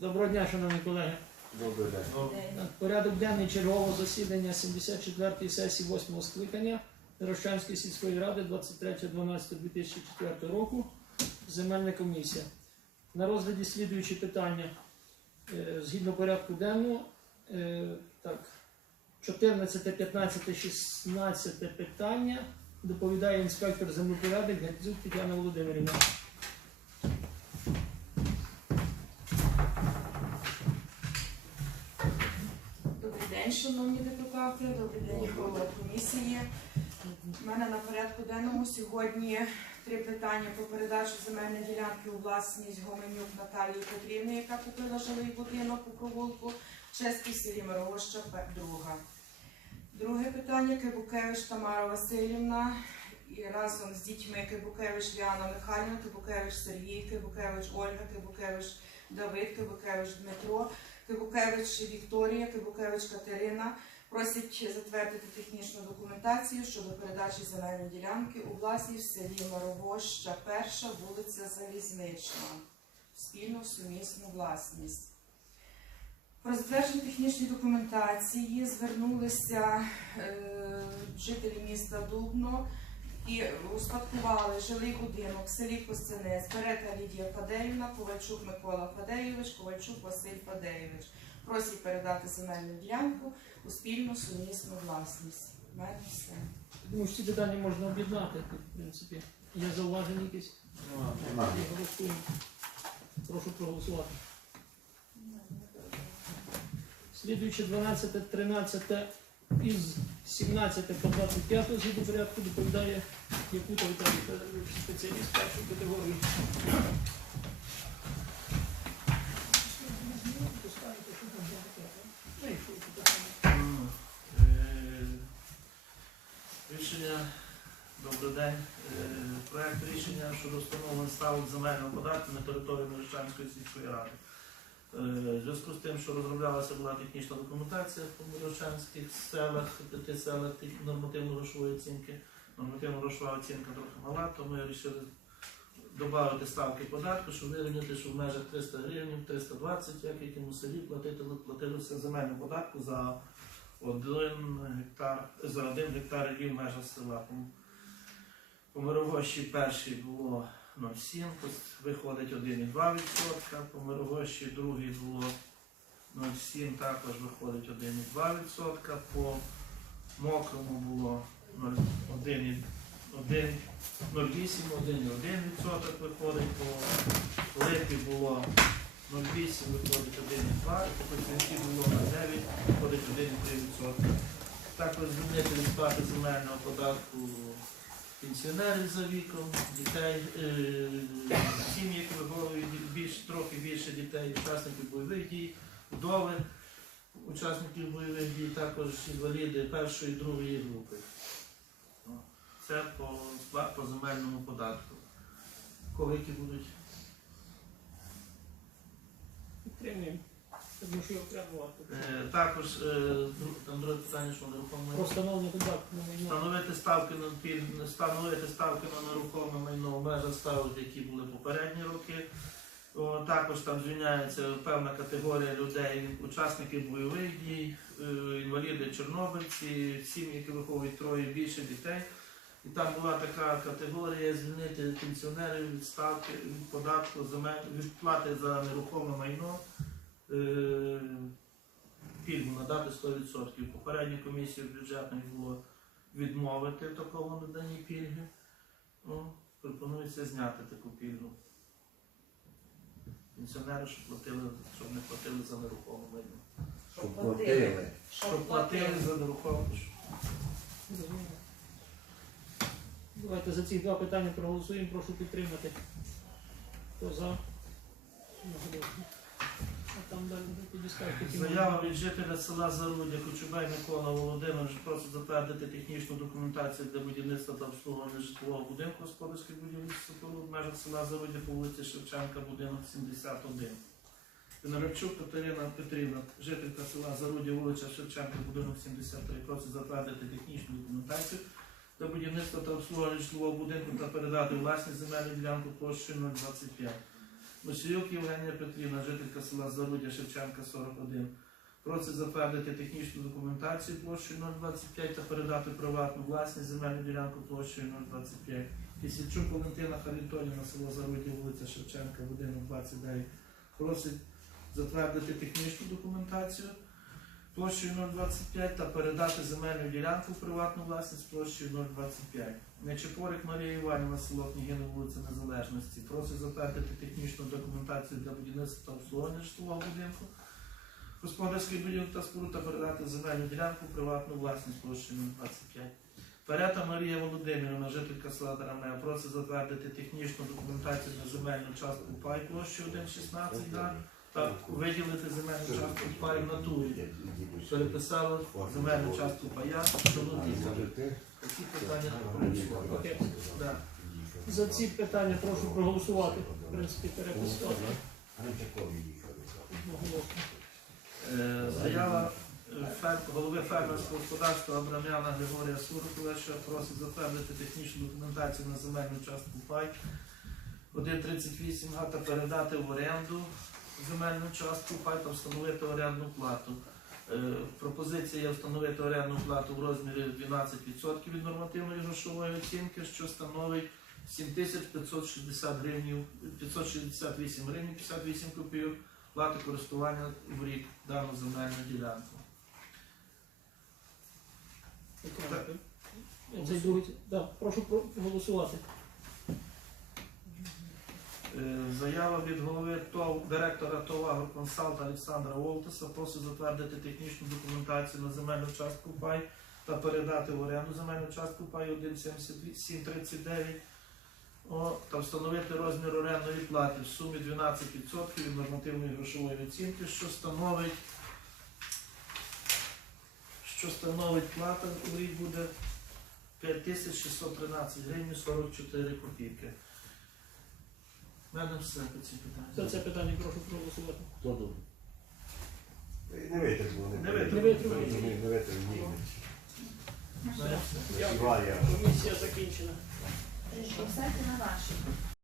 Доброго дня, шановні колеги. Добрий день. Порядок денний чергового засідання 74-ї сесії 8-го скликання Рощанської сільської ради 23.12.2004 року. Земельна комісія. На розгляді слідуючі питання. Е, Згідно порядку денного, е, так, 14, 15, 16 питання доповідає інспектор землепорядок Гатзюк Тетяна Володимирівна. Добрий день, шановні депутати, добрий день, голова комісії. У мене на порядку денному сьогодні три питання про передачу земельної ділянки у власність Гоменюк Наталії Петрівни, яка купила жилий будинок у провулку Чеській селі Мировоща, друга. Друге питання Кибукевич Тамара Васильівна і разом з дітьми Кибукевич Ліана Михайлівна, Кибукевич Сергій, Кибукевич Ольга, Кибукевич Давид, Кибукевич Дмитро, Кибукевич Вікторія, Кибукевич Катерина просять затвердити технічну документацію щодо передачі земельної ділянки у власність в селі Маровоща, перша вулиця Залізнична, спільну сумісну власність. Про затвердження технічної документації звернулися е, жителі міста Дубно і успадкували жилий будинок в селі Костянець, Берета Лідія Фадеївна, Ковальчук Микола Фадеєвич, Ковальчук Василь Фадеєвич. Просять передати земельну ділянку у спільну сумісну власність. У мене все. Думаю, що ці питання можна об'єднати, в принципі. Є зауваження якісь? Нема. Голосуємо. Прошу проголосувати. Слідуючи 12, 13 із 17 по 25 згідно порядку доповідає Якута Віталій Федорович, спеціаліст першої категорії. Е, Рішення, добрий день. Е, Проект рішення щодо встановлення ставок земельного податку на території Мирощанської сільської ради. Е, В зв'язку з тим, що розроблялася була технічна документація по Мирощанських селах, п'яти селах нормативно-грошової оцінки, нормативно-грошова оцінка трохи мала, то ми вирішили додати ставки податку, щоб вирівняти, що в межах 300 гривень, 320, як якому селі платити, платилося земельну податку за один гектар, за один гектар і в межах села. По- Мировощі першій було 0,7, виходить 1,2%, по Мировощі другій було 0,7, також виходить 1,2%, по мокрому було 0,1, 1, 0,8, 1,1% виходить, по липі було 0,8, виходить 1,2, і по Костянці було 0,9, виходить 1,3%. Також звільнити від сплати земельного податку пенсіонерів за віком, дітей, е, сім'ї, які виховують більш, трохи більше дітей, учасників бойових дій, вдови учасників бойових дій, також інваліди першої і другої групи. Це по, по земельному податку. Коли які будуть? Підтримуємо. Також е, там друге питання, що нерухоме. Встановити ставки на піль- встановити ставки на нерухоме майно в межах ставок, які були попередні роки. О, також там звільняється певна категорія людей, учасників бойових дій, е, інваліди, чорнобильці, сім'ї, які виховують троє більше дітей. І там була така категорія звільнити пенсіонерів від ставки від податку від плати за нерухоме майно. Е, Пільгу надати 100%. Попередній комісії бюджетної було відмовити в такому наданні пільги. Ну, пропонується зняти таку пільгу. Пенсіонери, щоб платили, щоб не платили за нерухоме майно. Щоб платили. Щоб платили за нерухоме. Давайте за ці два питання проголосуємо. Прошу підтримати. Хто за? Заява від жителя села Зарудя Кочубай Микола Володимирович просить затвердити технічну документацію для будівництва та обслуговування житлового будинку господарських будівництва в межах села Зарудя по вулиці Шевченка, будинок 71. Винарчук Катерина Петрівна, жителька села Зарудя, вулиця Шевченка, будинок 73, просить затвердити технічну документацію для будівництва та обслуговування житлового будинку та передати власність земельну ділянку площею 025. Мосіюк Євгенія Петрівна, жителька села Зарудя Шевченка 41. Просить затвердити технічну документацію площею 025 та передати приватну власність земельну ділянку площею 025. Кисельчук Валентина Халітоніна, село Зарудя, вулиця Шевченка, будинок 29. Просить затвердити технічну документацію площею 025 та передати земельну ділянку в приватну власність площею 025. Нечепорик Марія Іванівна, село Княгина, вулиця Незалежності. Просить затвердити технічну документацію для будівництва та обслуговування житлового будинку. Господарський будинок та споруд та передати земельну ділянку в приватну власність площею 025. Перета Марія Володимирівна, жителька села Тарамея, просить затвердити технічну документацію на земельну частку пай площею 1,16 га та виділити земельну частку пай в натурі. Переписали земельну частку пая до. Такі питання проголосували. Да. За ці питання прошу проголосувати. В принципі, переписати. Е, Заява е, фер- голови фермерського господарства Абрамяна Григорія Суриковича просить затвердити технічну документацію на земельну частку пай 1,38 га та передати в оренду земельну частку пай та встановити орендну плату. Е, Пропозиція встановити орендну плату в розмірі 12% від нормативної грошової оцінки, що становить 7560 гривень, 568 гривень 58 копійок плати користування в рік дану земельну ділянку. Так. Да, прошу про- проголосувати. Заява від голови ТОВ, директора ТОВ «Агроконсалт» Олександра Волтеса просить затвердити технічну документацію на земельну частку пай та передати в оренду земельну частку пай 1,7739 та встановити розмір орендної плати в сумі 12% від нормативної грошової оцінки, що становить що становить плата у рік буде 5613 гривень 44 копійки. У мене все по ці питання. За це питання прошу проголосувати. Хто добре? Не витримав. Не витримав. Не. Не витримав. ні. Все. Дякую. Комісія закінчена. Все на наші.